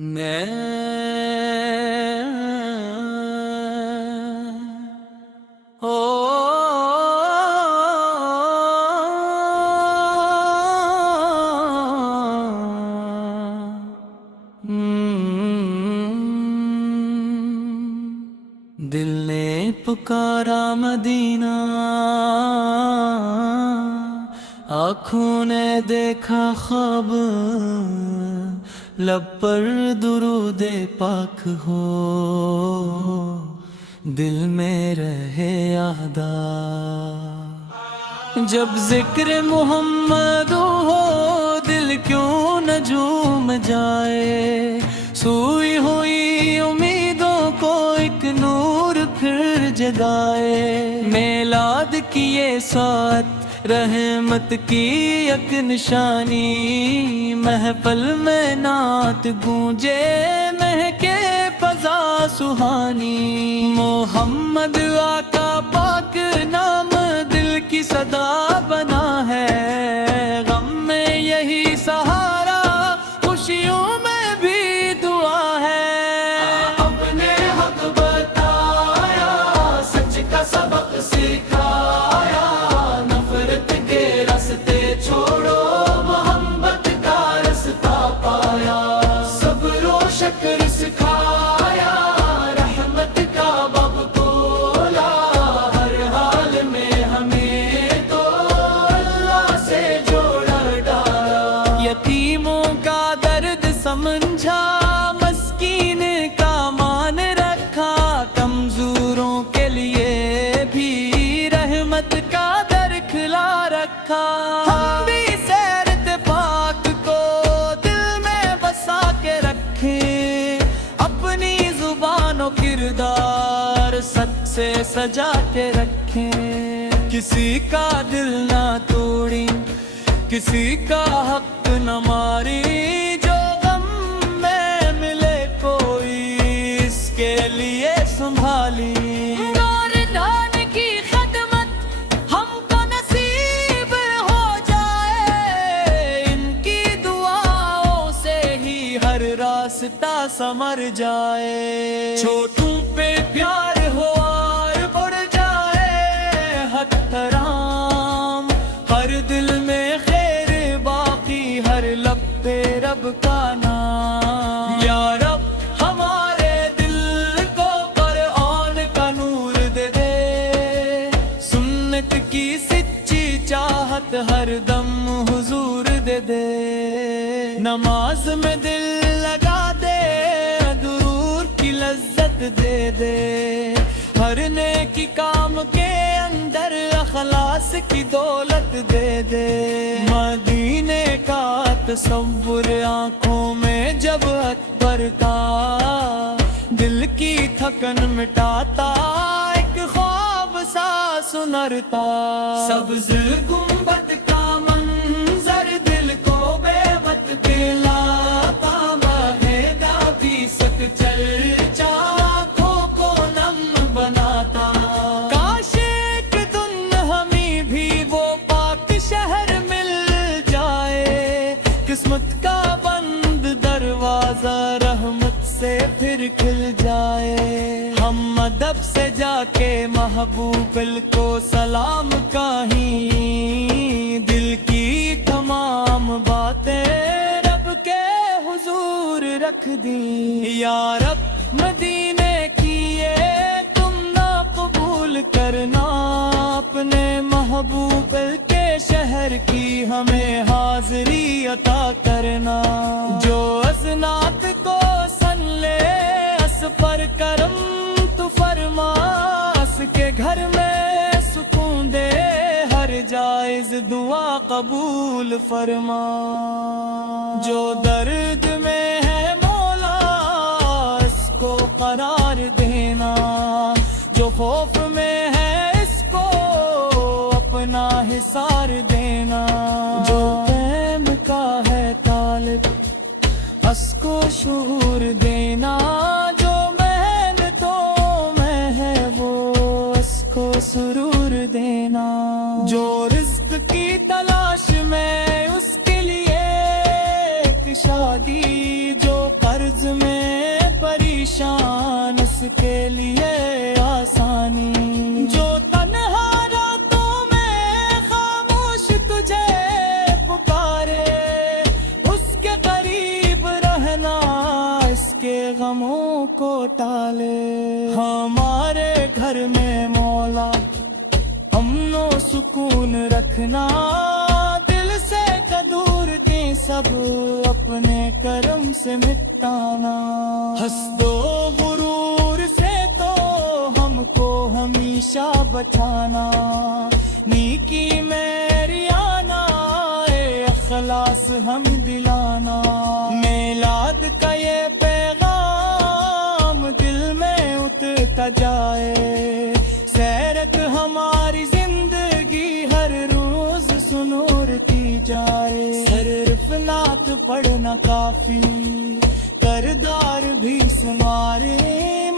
دل نے پکارا مدینہ، آنکھوں نے دیکھا خواب، لب پر درود پاک ہو، دل میں رہے یادا۔ جب ذکر محمد ہو، دل کیوں نہ جھوم جائے، سوئی ہوئی امیدوں کو ایک نور پھر جگائے۔ میلاد کی یہ ساعت رحمت کی یک نشانی، محفل میں نعت گونجے مہکے فضا سہانی۔ محمد آقا پاک نام دل کی صدا بنا ہے، غم میں یہی سہارا، خوشیوں میں بھی دعا ہے۔ اپنے حق بتایا، سچ کا سبق سکھایا، نفرت کے راستے چھوڑو، محبت کا رستہ پایا۔ صبر و شکر سکھایا، رحمت کا باب کھولا، ہر حال میں ہمیں تو اللہ سے جوڑا ڈالا۔ یتیموں کا درد سمجھا، مسکین کا مان رکھا، کمزوروں کے لیے بھی رحمت کا در کھلا رکھا۔ ہم بھی سیرت پاک کو دل میں بسا کے رکھیں، اپنی زبان و کردار سچ سے سجا کے رکھیں۔ کسی کا دل نہ توڑیں، کسی کا حق نہ ماری، جو غم میں ملے کوئی اس کے لیے سنبھالی۔ گوردان کی خدمت ہم کو نصیب ہو جائے، ان کی دعاؤں سے ہی ہر راستہ سنور جائے۔ چھوٹوں پہ پیار ہو اور بڑھ جائے احترام، ہر دل میں خیر باقی، ہر لب پہ رب کا نام۔ یا رب ہمارے دل کو قرآن کا نور دے دے، سنت کی سچی چاہت ہر دم حضور دے دے۔ نماز میں دل لگا دے، درود کی لذت دے دے، ہر نیکی کام کے اندر اخلاص کی دولت دے دے۔ مدینے کا تصور آنکھوں میں جب بھرتا، دل کی تھکن مٹاتا، ایک خواب سا سنرتا۔ سبز گنبد کا منظر دل کو بے وقت دلاتا، بہیگا بھی سک چرچا آنکھوں کو نم بناتا۔ کاش ایک دن ہمیں بھی وہ پاک شہر مل جائے، قسمت کا بند دروازہ رحمت سے پھر کھل جائے۔ ہم ادب سے جا کے محبوب کو سلام کہیں، دل کی تمام باتیں رب کے حضور رکھ دیں۔ یا رب مدینے کی یہ تم نہ قبول کرنا، اپنے محبوب کے شہر کی ہمیں حاضری عطا کرنا۔ جو حسنات کو سن لے اس پر کرم تو فرما، اس کے گھر میں سکون دے، ہر جائز دعا قبول فرما۔ جو درد میں ہے مولا اس کو قرار دینا، جو خوف میں ہے اس کو اپنا حصار دینا۔ جو پیم کا ہے طالب اس کو شعور دینا، جو محنتوں میں ہے وہ اس کو سرور دینا۔ جو رزق کی تلاش میں اس کے لیے ایک شادی، جو قرض کے لیے آسانی، جو تنہا راتوں میں خاموش تجھے پکارے، اس کے قریب رہنا، اس کے غموں کو ٹالے۔ ہمارے گھر میں مولا امن و سکون رکھنا، دل سے دور کی سب اپنے کرم سے مٹانا، حسد و غرور سے تو ہم کو ہمیشہ بچانا، نیکی میں ریانا، اے اخلاص ہم دلانا، میلاد کا یہ پیغام دل میں اترتا جائے، سیرت ہماری زندگی ہر روز سنورتی جائے، صرف نعت پڑھنا کافی، کردار بھی سنوارے،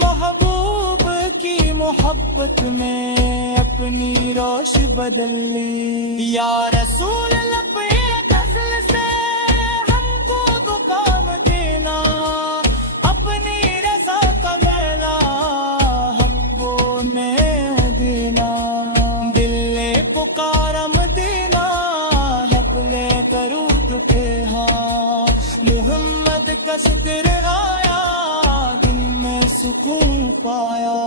محبوب کی محبت میں اپنی روش بدل لی، یا رسول اللہ ایک غزل سے ہم کو تو کام دینا، اپنی رضا کا میلہ ہم کو میں دینا، دل نے پکارا مدینہ حق لے درود کے، ہاں محمد کا شکر آیا، دل میں سکون پایا،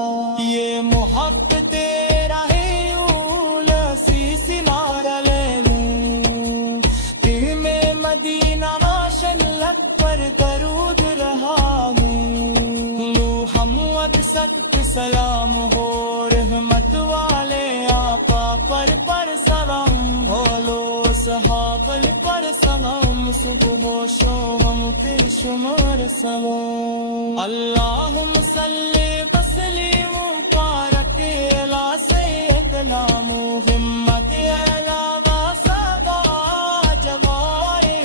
یہ محبت تیرا ہے اولسی سنارا لے لوں، دل میں مدینہ ماشن لگ پر درود رہا ہوں، محمد سب سلام ہو، رحمت والے آقا پر سلام، بولو صحابہ پر سلام، صبح و شام پہ شمار سلام، اللہم صلی وسلم مبارک الی سیدنا محمد علیہ وسلم جمائی،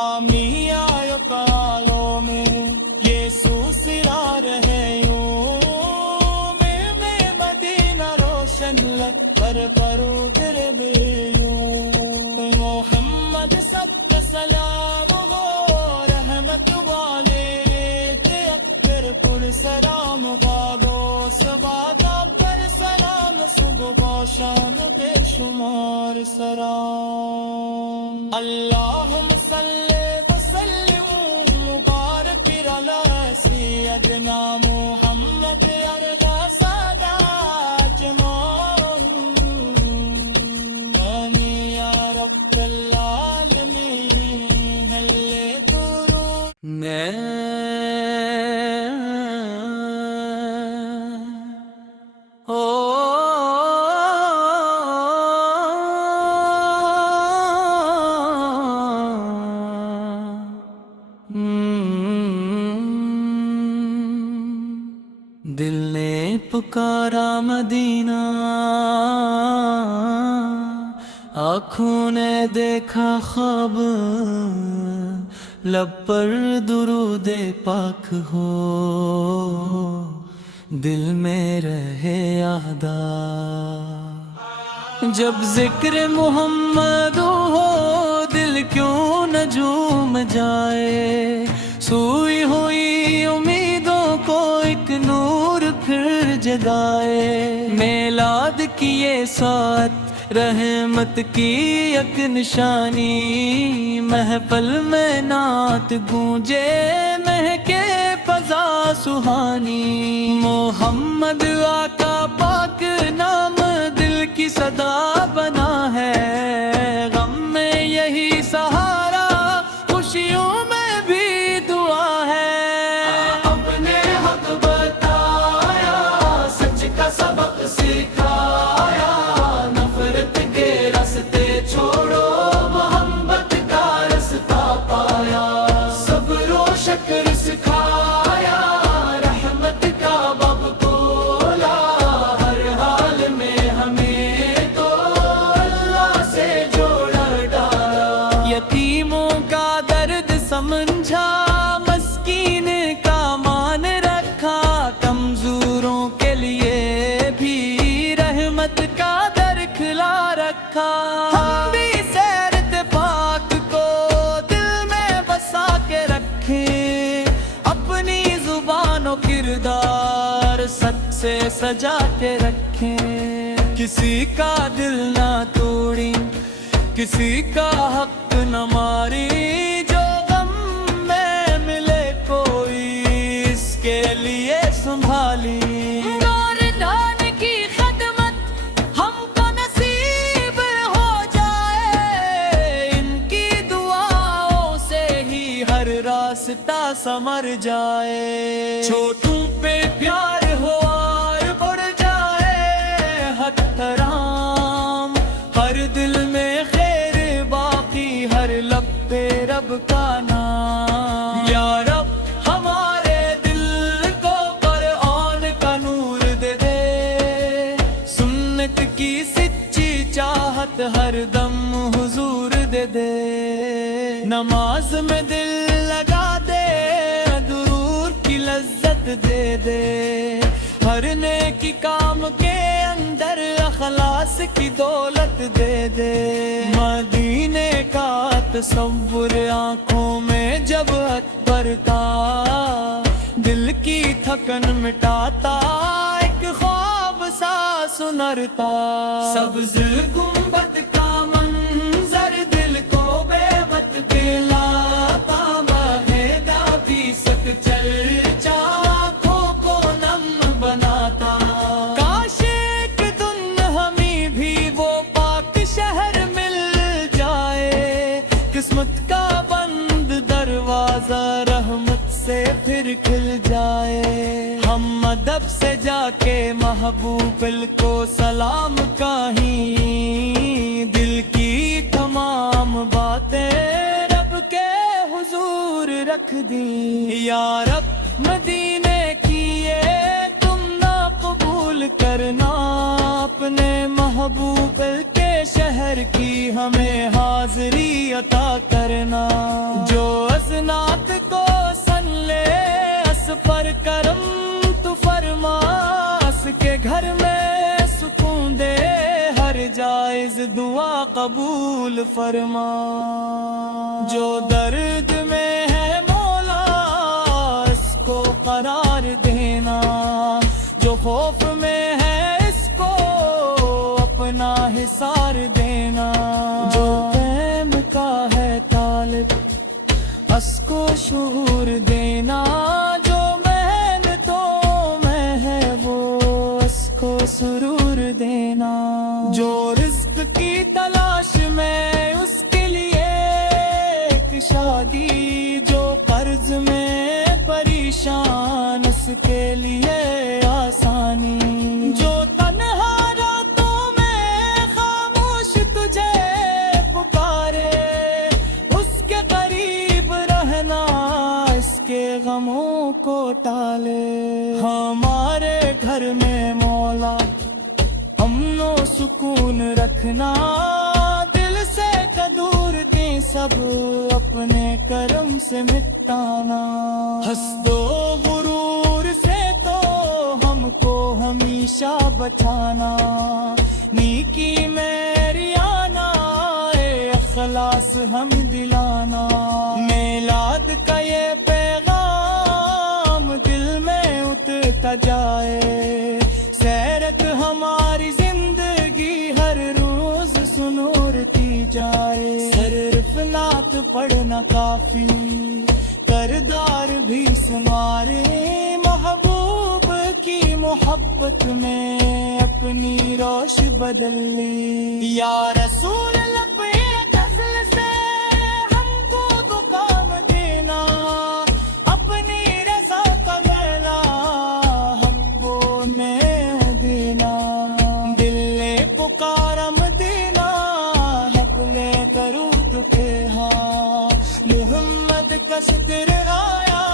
آمین آئے کالوں میں یسوع سرا رہے یوں، میں مدینہ روشن لگ پر کرو در بے یوں، محمد سب کا سلام ہو، رحمت والے اکبر پر سلام، بادو سبادہ پر سلام، صبح و شام بے شمار سلام، اللہم صلی وسلم مبارک علی سیدنا محمد علیہ سادہ جمال، آمین یا رب العالمین، ہلے درود۔ دل نے پکارا مدینہ، آنکھوں نے دیکھا خواب، لب پر درود پاک ہو، دل میں رہے یادا، جب ذکر محمد ہو دل کیوں نہ جھوم جائے، سوئی ہوئی امیدوں کو ایک نور پھر جگائے، میلاد کی یہ ساعت رحمت کی یک نشانی، محفل میں نعت گونجے مہکے فضا سہانی، محمد آقا پاک نام دل کی صدا بنا ہے، غم میں یہی سہارا، خوشیوں میں بھی دعا ہے، اپنے حق بتایا، سچ کا سبق سکھایا، نفرت کے راستے چھوڑو، محبت کا رستہ پایا، صبر و شکر سکھایا، رحمت کا باب کھولا، ہر حال میں ہمیں تو اللہ سے جوڑا ڈالا، یتیموں کا درد سمجھا، مسکین کا مان رکھا، کمزوروں کے لیے بھی رحمت کا در کھلا رکھا، ہم بھی سیرت پاک کو دل میں بسا کے رکھیں، اپنی زبان کردار سچ سے سجا کے رکھیں، کسی کا دل نہ توڑی، کسی کا حق نہ ماری، جو غم میں ملے کوئی اس کے لیے سنبھالی۔ گوردان کی خدمت ہم کو نصیب ہو جائے، ان کی دعاؤں سے ہی ہر راستہ سمر جائے۔ چھوٹوں پہ پیار ہو اور بڑھ جائے حترام، ہر دل میں خیر باقی، ہر لب پہ رب کا نام۔ یا رب ہمارے دل کو قرآن کا نور دے دے، سنت کی سچی چاہت ہر دم حضور دے دے، نماز میں دل لگا دے، درود کی لذت دے دے، ہر نیکی کام کے اندر اخلاص کی دولت دے دے۔ مدینے کا تصور آنکھوں میں جب اترتا، دل کی تھکن مٹاتا، ایک خواب سا سنرتا۔ سبز گنبد کا منظر دل کو بے بت دلاتا، بہیدا بھی سک چرچا آنکھوں کو نم بناتا۔ کاش ایک دن ہمیں بھی وہ پاک شہر مل جائے، قسمت کا بند دروازہ رحمت سے پھر کھل جائے۔ ہم ادب سے جا کے محبوب کو سلام کہیں، دل کی تمام باتیں رب کے حضور رکھ دی۔ یا رب مدینے کی یہ تم نہ قبول کرنا، اپنے محبوب کے شہر کی ہمیں حاضری عطا کرنا۔ جو حسنات کو سن لے اس پر کرم تو فرما، اس کے گھر میں سکون دے، ہر جائز دعا قبول فرما۔ جو درد میں ہے مولا اس کو قرار دینا، جو خوف میں ہے اس کو اپنا حصار دینا، جو پیم کا ہے طالب اس کو شعور دینا، جو محنتوں میں ہے وہ اس کو سرور دینا، جو رزق کی تلاش میں اس کے لیے ایک شادی، جو قرض میں پریشان اس کے لیے آسانی، جو تنہا راتوں میں خاموش تجھے پکارے، اس کے قریب رہنا، اس کے غموں کو ٹالے۔ ہمارے گھر میں مولا امن و سکون رکھنا، دل سے دور تھی سب اپنے کرم سے مٹانا، حسد و غرور سے تو ہم کو ہمیشہ بچانا، نیکی میری آنا، اے اخلاص ہم دلانا، میلاد کا یہ پیغام دل میں اترتا جائے، سیرت ہماری زندگی ہر روز سنورتی جائے، صرف نعت پڑھنا کافی، کردار بھی سنوارے، محبوب کی محبت میں اپنی روش بدل لی۔ یا رسول اللہ ایک اصل سے ہم کو تو کام دینا، اپنی رضا کا میلہ ہم کو میں دینا، دل نے پکارا مدینہ حق لے درود کے ہاں، محمد کا شکر آیا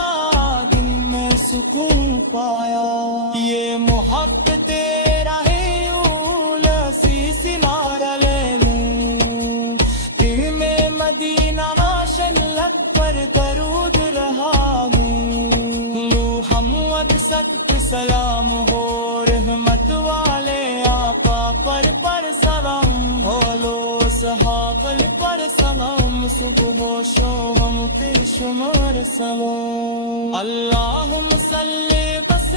دل میں سکون پایا، یہ محبت تیرا ہے اولا سی مارا لے لوں، دل میں مدینہ شلت پر درود رہا ہوں، لو حمد سخت سلام ہو رحمت والے آقا پر سلام ہو، لو صحابہ پر سلام، صبح و شام پہ شمار سلام، اللہم صلی وسلم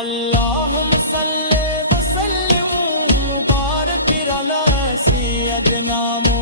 اللهم صل وسلم وبارك على سيدنا محمد